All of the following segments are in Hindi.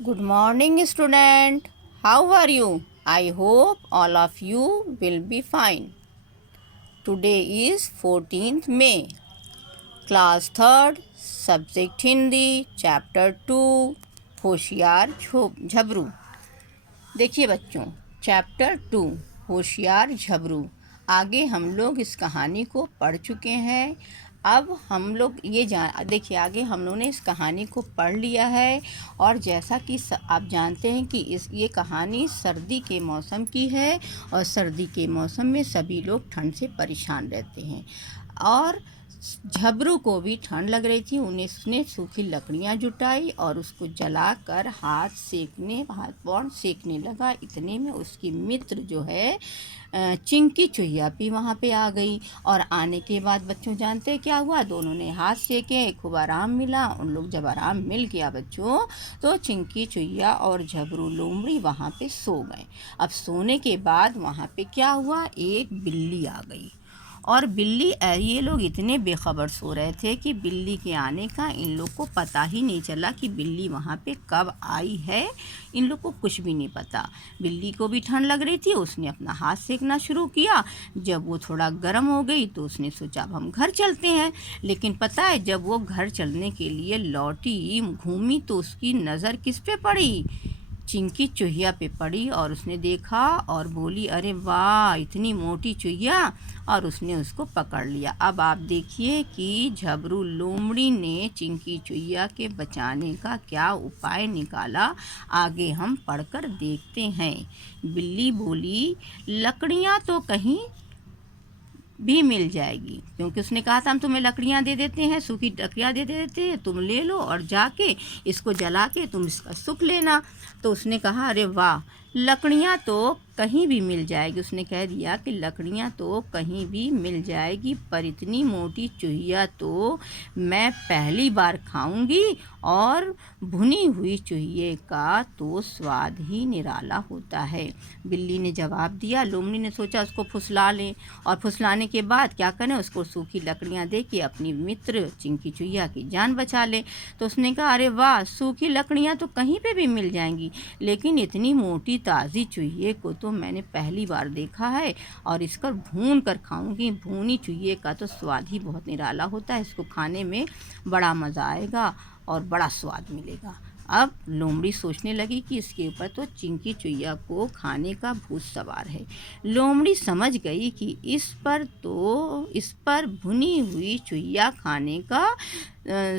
Good morning, student. How are you? I hope all of you will be fine. Today is 14th May. Class 3rd, Subject Hindi, Chapter 2, होशियार झबरू। देखिए बच्चों, चैप्टर 2 होशियार झबरू। आगे हम लोग इस कहानी को पढ़ चुके हैं। अब हम लोग ये देखिए, आगे हम लोगों ने इस कहानी को पढ़ लिया है। और जैसा कि आप जानते हैं कि ये कहानी सर्दी के मौसम की है, और सर्दी के मौसम में सभी लोग ठंड से परेशान रहते हैं। और झबरू को भी ठंड लग रही थी। उसने सूखी लकड़ियाँ जुटाई और उसको जलाकर हाथ पाँव सेकने लगा। इतने में उसकी मित्र जो है चिंकी चुहिया भी वहाँ पे आ गई। और आने के बाद बच्चों जानते क्या हुआ, दोनों ने हाथ सेके, खूब आराम मिला। उन लोग जब आराम मिल गया बच्चों, तो चिंकी चुहिया और झबरू लोमड़ी वहाँ पे सो गए। अब सोने के बाद वहाँ पे क्या हुआ, एक बिल्ली आ गई। और ये लोग इतने बेखबर सो रहे थे कि बिल्ली के आने का इन लोग को पता ही नहीं चला कि बिल्ली वहाँ पे कब आई है। इन लोग को कुछ भी नहीं पता। बिल्ली को भी ठंड लग रही थी, उसने अपना हाथ सेकना शुरू किया। जब वो थोड़ा गर्म हो गई तो उसने सोचा अब हम घर चलते हैं। लेकिन पता है, जब वो घर चलने के लिए लौटी, घूमी, तो उसकी नज़र किस पे पड़ी, चिंकी चुहिया पे पड़ी। और उसने देखा और बोली, अरे वाह, इतनी मोटी चुहिया। और उसने उसको पकड़ लिया। अब आप देखिए कि झबरू लोमड़ी ने चिंकी चुहिया के बचाने का क्या उपाय निकाला। आगे हम पढ़कर देखते हैं। बिल्ली बोली, लकड़ियाँ तो कहीं भी मिल जाएगी, क्योंकि उसने कहा था हम तुम्हें लकड़ियाँ दे देते हैं, सूखी लकड़ियाँ दे देते हैं, तुम ले लो और जाके इसको जला के तुम इसका सुख लेना। तो उसने कहा, अरे वाह, लकड़ियाँ तो कहीं भी मिल जाएगी। उसने कह दिया कि लकड़ियाँ तो कहीं भी मिल जाएगी, पर इतनी मोटी चुहिया तो मैं पहली बार खाऊंगी। और भुनी हुई चुहिए का तो स्वाद ही निराला होता है। बिल्ली ने जवाब दिया। लोमड़ी ने सोचा उसको फुसला लें, और फुसलाने के बाद क्या करें, उसको सूखी लकड़ियाँ दे के अपनी मित्र चिंकी चुहिया की जान बचा ले। तो उसने कहा, अरे वाह, सूखी लकड़ियाँ तो कहीं पे भी मिल जाएंगी, लेकिन इतनी मोटी ताज़ी चुहिए को तो मैंने पहली बार देखा है, और इसको भून कर खाऊंगी। भूनी चुहिए का तो स्वाद ही बहुत निराला होता है, इसको खाने में बड़ा मज़ा आएगा और बड़ा स्वाद मिलेगा। अब लोमड़ी सोचने लगी कि इसके ऊपर तो चिंकी चुहिया को खाने का भूत सवार है। लोमड़ी समझ गई कि इस पर भुनी हुई चुहिया खाने का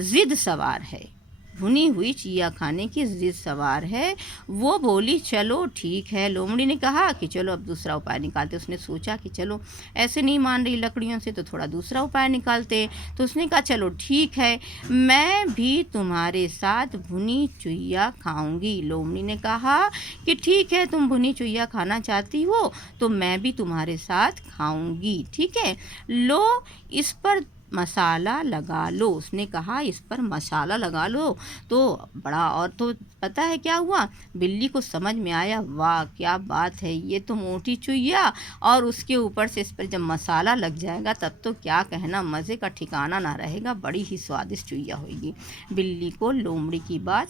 ज़िद सवार है। भुनी हुई चिया खाने की जिद सवार है। वो बोली, चलो ठीक है। लोमड़ी ने कहा कि चलो अब दूसरा उपाय निकालते। उसने सोचा कि चलो ऐसे नहीं मान रही लकड़ियों से, तो थोड़ा दूसरा उपाय निकालते। तो उसने कहा, चलो ठीक है, मैं भी तुम्हारे साथ भुनी चुहिया खाऊंगी। लोमड़ी ने कहा कि ठीक है, तुम भुनी चुहिया खाना चाहती हो तो मैं भी तुम्हारे साथ खाऊंगी, ठीक है, लो इस पर मसाला लगा लो। उसने कहा, इस पर मसाला लगा लो। तो बड़ा, और तो पता है क्या हुआ, बिल्ली को समझ में आया, वाह क्या बात है, ये तो मोटी चुहिया, और उसके ऊपर से इस पर जब मसाला लग जाएगा तब तो क्या कहना, मज़े का ठिकाना ना रहेगा, बड़ी ही स्वादिष्ट चुहिया होगी। बिल्ली को लोमड़ी की बात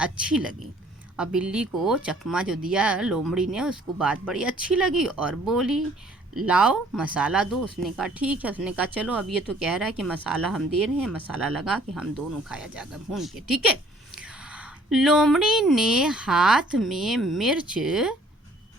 अच्छी लगी। और बिल्ली को चकमा जो दिया लोमड़ी ने, उसको बात बड़ी अच्छी लगी और बोली, लाओ मसाला दो। उसने कहा ठीक है। उसने कहा चलो, अब ये तो कह रहा है कि मसाला हम दे रहे हैं, मसाला लगा के हम दोनों खाया जाएगा भून के, ठीक है। लोमड़ी ने हाथ में मिर्च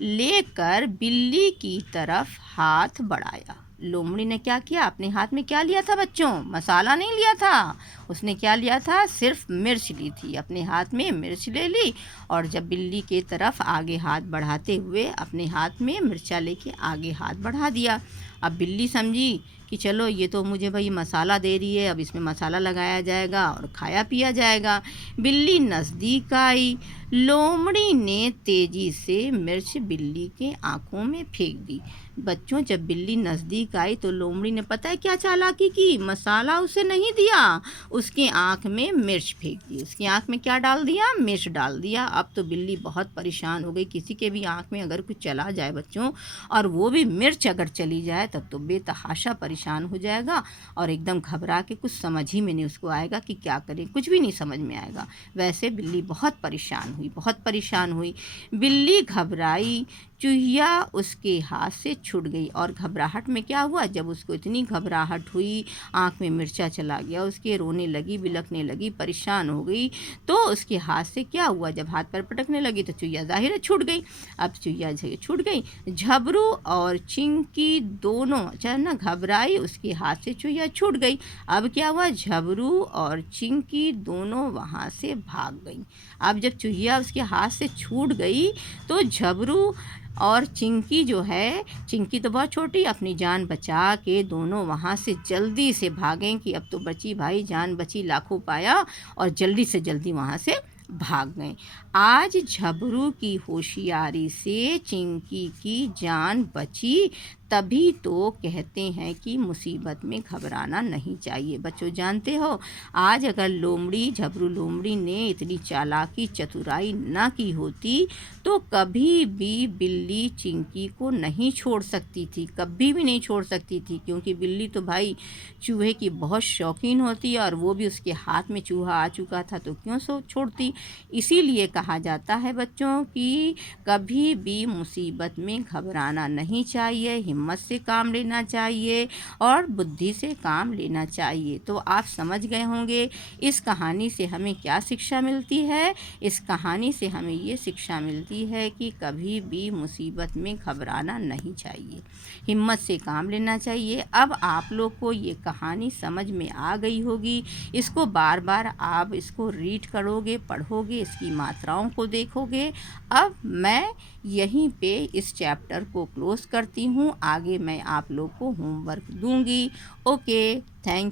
लेकर बिल्ली की तरफ हाथ बढ़ाया। लोमड़ी ने क्या किया, अपने हाथ में क्या लिया था बच्चों, मसाला नहीं लिया था। उसने क्या लिया था, सिर्फ मिर्च ली थी। अपने हाथ में मिर्च ले ली, और जब बिल्ली के तरफ आगे हाथ बढ़ाते हुए अपने हाथ में मिर्चा लेके आगे हाथ बढ़ा दिया। अब बिल्ली समझी कि चलो ये तो मुझे भाई मसाला दे रही है, अब इसमें मसाला लगाया जाएगा और खाया पिया जाएगा। बिल्ली नज़दीक आई। लोमड़ी ने तेज़ी से मिर्च बिल्ली के आँखों में फेंक दी। बच्चों, जब बिल्ली नज़दीक आई तो लोमड़ी ने पता है क्या चालाकी की, मसाला उसे नहीं दिया, उसके आँख में मिर्च फेंक दी। उसकी आँख में क्या डाल दिया, मिर्च डाल दिया। अब तो बिल्ली बहुत परेशान हो गई। किसी के भी आँख में अगर कुछ चला जाए बच्चों, और वो भी मिर्च अगर चली जाए, तब तो बेतहाशा परेशान हो जाएगा और एकदम घबरा के कुछ समझ ही में नहीं उसको आएगा कि क्या करें, कुछ भी नहीं समझ में आएगा। वैसे बिल्ली बहुत परेशान हुई। बिल्ली घबराई, चूहिया उसके हाथ से छूट गई। और घबराहट में क्या हुआ, जब उसको इतनी घबराहट हुई, आँख में मिर्चा चला गया, उसके रोने लगी, बिलखने लगी, परेशान हो गई, तो उसके हाथ से क्या हुआ, जब हाथ पर पटकने लगी तो चूहिया ज़ाहिर है छूट गई। अब चूहिया छूट गई, झबरू और चिंकी दोनों ना घबराई, उसके हाथ से चूहिया छूट गई। अब क्या हुआ, झबरू और चिंकी दोनों वहाँ से भाग गई। अब जब चूहिया उसके हाथ से छूट गई तो झबरू और चिंकी जो है, चिंकी तो बहुत छोटी, अपनी जान बचा के दोनों वहाँ से जल्दी से भागें कि अब तो बची भाई, जान बची लाखों पाया, और जल्दी से जल्दी वहाँ से भाग गए। आज झबरू की होशियारी से चिंकी की जान बची, तभी तो कहते हैं कि मुसीबत में घबराना नहीं चाहिए। बच्चों जानते हो, आज अगर झबरू लोमड़ी ने इतनी चालाकी चतुराई ना की होती तो कभी भी बिल्ली चिंकी को नहीं छोड़ सकती थी, कभी भी नहीं छोड़ सकती थी, क्योंकि बिल्ली तो भाई चूहे की बहुत शौकीन होती है, और वो भी उसके हाथ में चूहा आ चुका था तो क्यों छोड़ती। इसीलिए कहा जाता है बच्चों कि कभी भी मुसीबत में घबराना नहीं चाहिए, हिम्मत से काम लेना चाहिए और बुद्धि से काम लेना चाहिए। तो आप समझ गए होंगे इस कहानी से हमें क्या शिक्षा मिलती है। इस कहानी से हमें ये शिक्षा मिलती है कि कभी भी मुसीबत में घबराना नहीं चाहिए, हिम्मत से काम लेना चाहिए। अब आप लोग को ये कहानी समझ में आ गई होगी। इसको बार बार आप इसको रीड करोगे, पढ़ोगे, इसकी मात्राओं को देखोगे। अब मैं यहीं पे इस चैप्टर को क्लोज़ करती हूँ। आगे मैं आप लोग को होमवर्क दूंगी। Okay, thank